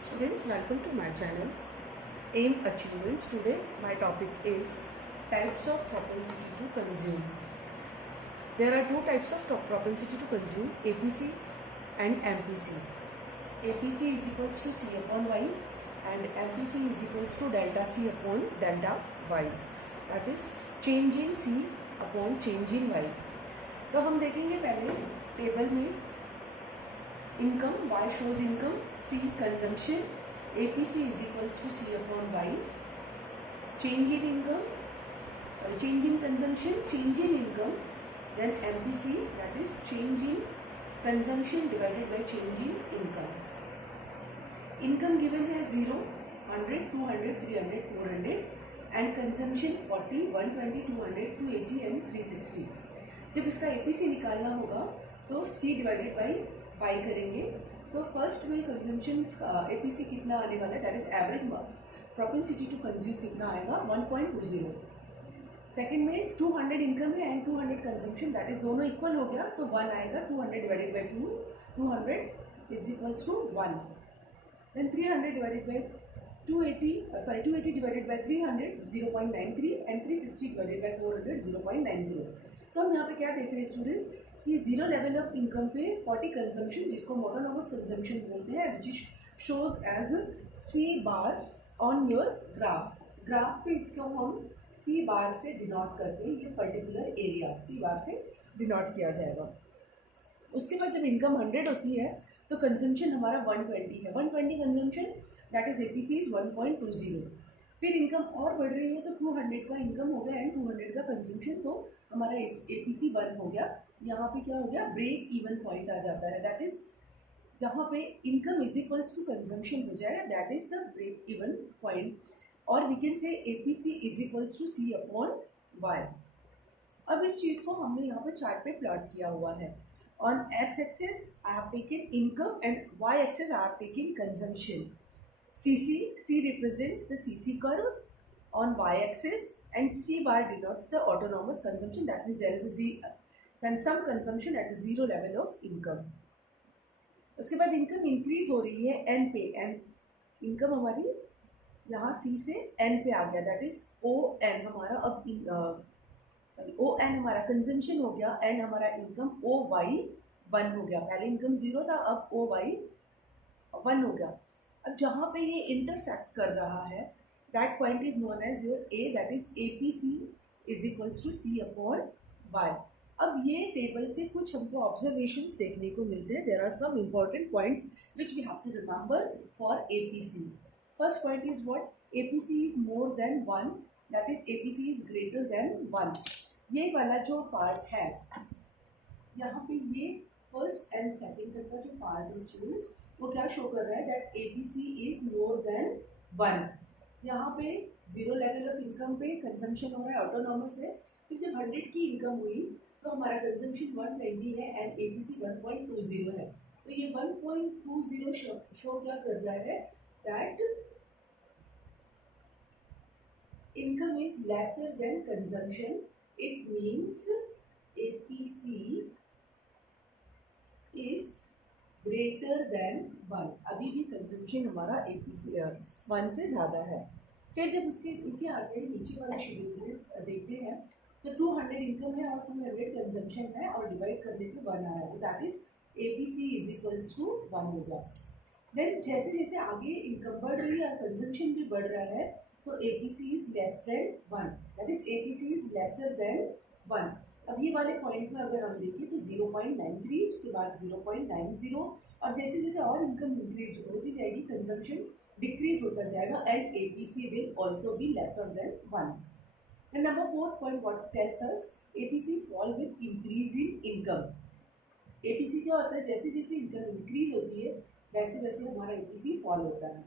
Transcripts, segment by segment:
Students, welcome to my channel AIM Achievements. Today my topic is types of propensity to consume. There are two types of propensity to consume, APC and MPC. APC is equals to C upon Y and MPC is equals to delta C upon delta Y. That is change in C upon change in Y. तो हम देखेंगे पहले table में income, Y shows income, C consumption, APC is equals to C upon Y. Change in income, change in consumption, change in income, then MPC, that is change in consumption divided by change in income. Income given है 0, 100, 200, 300, 400 and consumption 40, 120, 200, 280 and 360. जब इसका APC निकालना होगा तो C divided by Y करेंगे तो first में consumption APC कितना आने वाला है, that is average propensity to consume कितना आएगा 1.20. सेकंड में 200 इनकम है एंड 200 कंजम्पशन, दैट इज दोनों इक्वल हो गया तो 1 आएगा. 200 divided by 200 is equals to 1. Then 300 divided by 280 divided by 300 0.93 and 360 divided by 400 0.90. तो हम यहाँ पे क्या देख रहे हैं स्टूडेंट कि जीरो लेवल ऑफ इनकम पे 40 कंजम्पशन, जिसको मोनोनोमस कंजम्पशन बोलते हैं, which shows as C bar on your graph पे इसको हम सी बार से डिनोट करते हैं. ये पर्टिकुलर एरिया सी बार से डिनोट किया जाएगा. उसके बाद जब इनकम 100 होती है तो कंजम्पशन हमारा 120 है. 120 consumption that is APC is 1.20. फिर इनकम और बढ़ रही है तो 200 का इनकम हो गया एंड 200 का कंजम्पशन, तो हमारा इस APC 1 हो गया. यहाँ पे क्या हो गया, ब्रेक इवन पॉइंट आ जाता है, दैट इज जहाँ पे income is equals to consumption हो जाएगा, that is the break even point. और we can say APC is equals to C upon Y. अब इस चीज़ को हमने यहाँ पे चार्ट पे प्लॉट किया हुआ है. On X axis I have taken income and Y axis I have taken consumption. C represents the CC curve on y-axis and C bar denotes the autonomous consumption. That means there is some consumption at the zero level of income. उसके बाद income increase हो रही है N पे, and income हमारी यहाँ C से N पे आ गया, दैट इज ON हमारा. अब ON हमारा कंजम्पशन हो गया एंड हमारा इनकम OY 1 हो गया. पहले इनकम 0 था, अब OY 1 हो गया. अब जहाँ पे ये इंटरसेक्ट कर रहा है that point is known as your A, that is APC is equals to C upon Y. अब ये टेबल से कुछ हमको ऑब्जर्वेशंस देखने को मिलते हैं. There are some important points which we have to remember for APC. First point is what, APC is more than 1, that is APC is greater than 1. ये वाला जो पार्ट है यहाँ पे, ये फर्स्ट एंड सेकेंड तक का जो पार्ट है स्टूडेंट, वो क्या शो कर रहा है that APC is more than 1. यहाँ पे जीरो लेवल ऑफ इनकम पे कंजम्पशन हो रहा है, ऑटोनॉमस है. फिर जब 100 की इनकम हुई तो हमारा कंजम्पशन 120 है एंड APC 1.20 है. तो ये 1.20 शो क्या कर रहा है that income is lesser than consumption. It means APC is greater than 1. अभी भी कंजम्पशन हमारा APC 1 से ज़्यादा है. फिर जब उसके नीचे आते हैं, नीचे वाला शेड्यूल देखते हैं तो 200 इनकम है और 200 कंजम्पशन है और डिवाइड करने पे 1 आया, तो that is APC is equals to 1 होगा. देन जैसे जैसे आगे इनकम बढ़ रही है और कंजम्पशन भी बढ़ रहा है तो APC is less than 1, that is APC is lesser than 1. अब ये वाले पॉइंट में अगर हम देखें तो 0.93, उसके बाद 0.90 और जैसे जैसे और इनकम इंक्रीज होती जाएगी कंजम्पशन डिक्रीज होता जाएगा and APC will also be lesser than 1. And number 4 point what tells us, APC fall with increase in income. APC क्या होता है, जैसे जैसे इनकम इंक्रीज होती है वैसे वैसे हमारा APC फॉल होता है.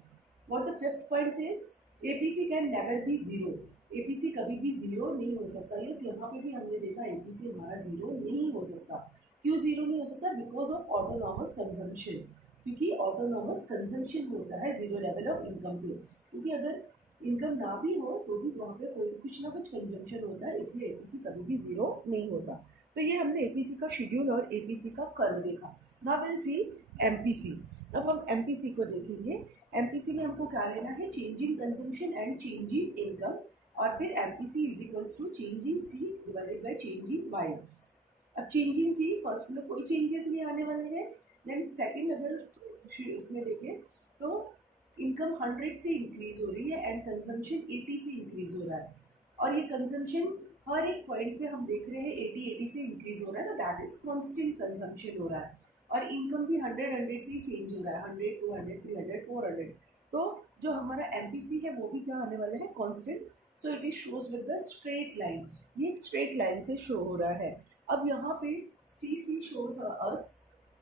What the fifth point is, APC can never be zero. APC कभी भी जीरो नहीं हो सकता. यस, यहाँ पे भी हमने देखा APC हमारा जीरो नहीं हो सकता. क्यों जीरो नहीं हो सकता, बिकॉज ऑफ ऑटोनॉमस कंजम्पशन. क्योंकि ऑटोनॉमस कंजम्पशन होता है जीरो लेवल ऑफ इनकम पे. क्योंकि अगर इनकम ना भी हो तो भी वहाँ पे कोई कुछ ना कुछ कंजम्पशन होता है, इसलिए APC कभी भी जीरो नहीं होता. तो ये हमने APC का शेड्यूल और APC का कर्व देखा. Now will see MPC. अब हम MPC को देखेंगे। MPC में हमको क्या लेना है, change in consumption and change in income, और फिर MPC is equals to change in C divided by change in Y। अब चेंज इन C फर्स्ट में कोई चेंजेस नहीं आने वाले हैं, देन सेकंड अगर उसमें देखें तो इनकम 100 से इंक्रीज हो रही है एंड कंजम्पशन 80 से इंक्रीज हो रहा है, और ये कंजम्पशन हर एक पॉइंट पे हम देख रहे हैं 80 से इंक्रीज हो रहा है, तो दैट इज कॉन्स्टेंट कंजम्पशन हो रहा है, और इनकम भी 100 से ही चेंज हो रहा है, 100 200 300 400। तो जो हमारा MPC है वो भी क्या आने वाला है, constant. So it is shows with the straight line, ये एक स्ट्रेट लाइन से शो हो रहा है। अब यहाँ पे CC shows us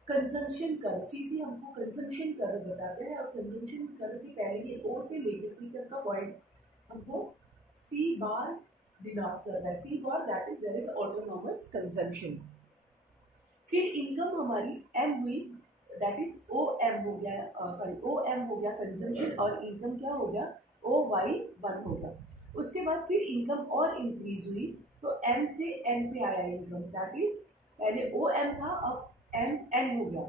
consumption curve, CC हमको कंजम्पशन कर्व बताते हैं, और कंजम्पशन कर्व के पहले ये O से लेकर C तक का पॉइंट हमको C बार डिनोट करता है, C bar that is there is autonomous consumption. फिर इनकम हमारी M हुई, दैट इज OM हो गया, सॉरी OM हो गया कंजम्पशन, और इनकम क्या हो गया, OY1 हो गया। उसके बाद फिर इनकम और इंक्रीज हुई, तो M से N पे आया इनकम, दैट इज पहले OM था अब MN हो गया,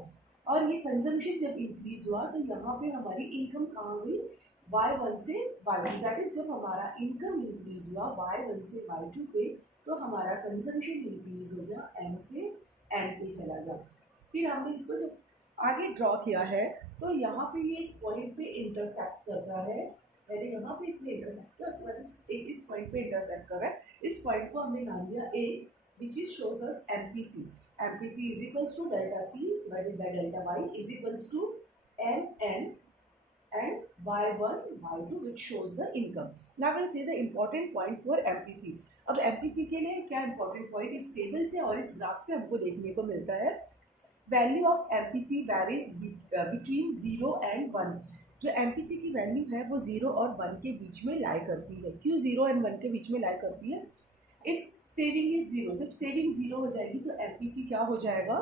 और ये कंजम्पशन जब इंक्रीज हुआ तो यहाँ पे हमारी इनकम कहाँ हुई, Y1 से Y2, दैट इज जब हमारा इनकम इंक्रीज हुआ Y1 से Y2 पे, तो हमारा कंजम्पशन इंक्रीज हो गया M से N पे चला गया। फिर हमने इसको जब आगे ड्रॉ किया है तो यहाँ पे ये एक पॉइंट पे इंटरसेक्ट करता है, पहले यहाँ पे इसने इंटरसेक्ट किया, उसके बाद एक इस पॉइंट पे इंटरसेक्ट कर रहा है, इस पॉइंट को हमने नाम दिया A, which is shows us MPC। MPC is equals to delta C divided by delta Y is equals to MN and Y1 Y2 which shows the income. Now we'll see the important point for MPC. अब MPC के लिए क्या important point इस table से और इस graph से हमको देखने को मिलता है, value of MPC varies between 0 and 1। जो MPC की वैल्यू है वो 0 और 1 के बीच में लाई करती है। क्यों 0 and 1 के बीच में लाई करती है, इफ सेविंग इज 0, जब सेविंग 0 हो जाएगी तो MPC क्या हो जाएगा,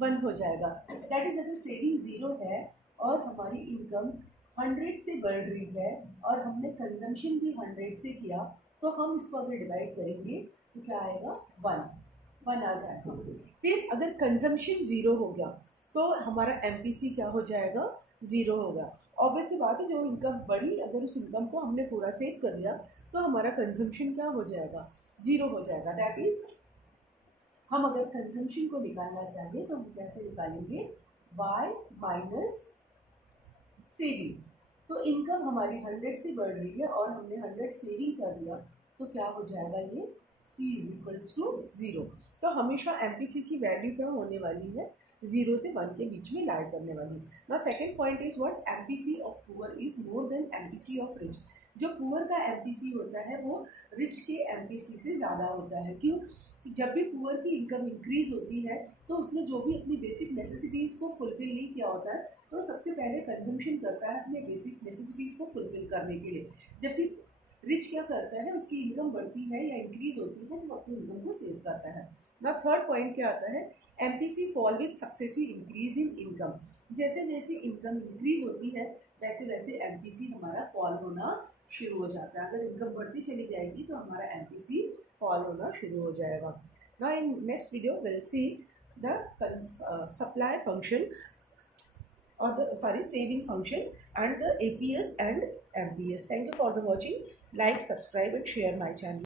1 हो जाएगा। दैट इज अगर सेविंग 0 है और हमारी इनकम 100 से बढ़ रही है और हमने कंजम्पशन भी 100 से किया, तो हम इसको अगर डिवाइड करेंगे तो क्या आएगा, 1 आ जाएगा। फिर अगर कंजम्पशन 0 हो गया तो हमारा MPC क्या हो जाएगा, 0 होगा। ऑब्वियसली बात है, जो इनकम बढ़ी अगर उस इनकम को हमने पूरा सेव कर लिया तो हमारा कंजम्पशन क्या हो जाएगा, 0 हो जाएगा। दैट इज हम अगर कंजम्पशन को निकालना चाहें तो हम कैसे निकालेंगे, Y माइनस सेविंग। तो इनकम हमारी 100 से बढ़ रही है और हमने 100 सेविंग कर लिया, तो क्या हो जाएगा, ये C इज इक्वल्स टू 0। तो हमेशा MPC की वैल्यू क्या होने वाली है, 0 से 1 के बीच में लाई करने वाली। ना second point is what, MPC of poor is more then MPC of rich. जो पुअर का MPC होता है वो रिच के MPC से ज़्यादा होता है। क्यों, जब भी पुअर की इनकम इंक्रीज होती है तो उसने जो भी अपनी बेसिक नेसेसिटीज़ को फुलफिल नहीं किया होता है तो सबसे पहले कंजम्पशन करता है अपने बेसिक नेसेसिटीज़ को फुलफिल करने के लिए, जबकि रिच क्या करता है, उसकी इनकम बढ़ती है या इंक्रीज होती है तो वो अपनी इनकम को सेव करता है। ना थर्ड पॉइंट क्या आता है, MPC fall with successive increase in income. जैसे जैसे इनकम इंक्रीज होती है वैसे वैसे MPC हमारा फॉल होना शुरू हो जाता है। अगर इनकम बढ़ती चली जाएगी तो हमारा MPC फॉल होना शुरू हो जाएगा। Now in next video will see the supply function or the saving function and the APS and MPS. Thank you for the watching. Like, subscribe and share my channel.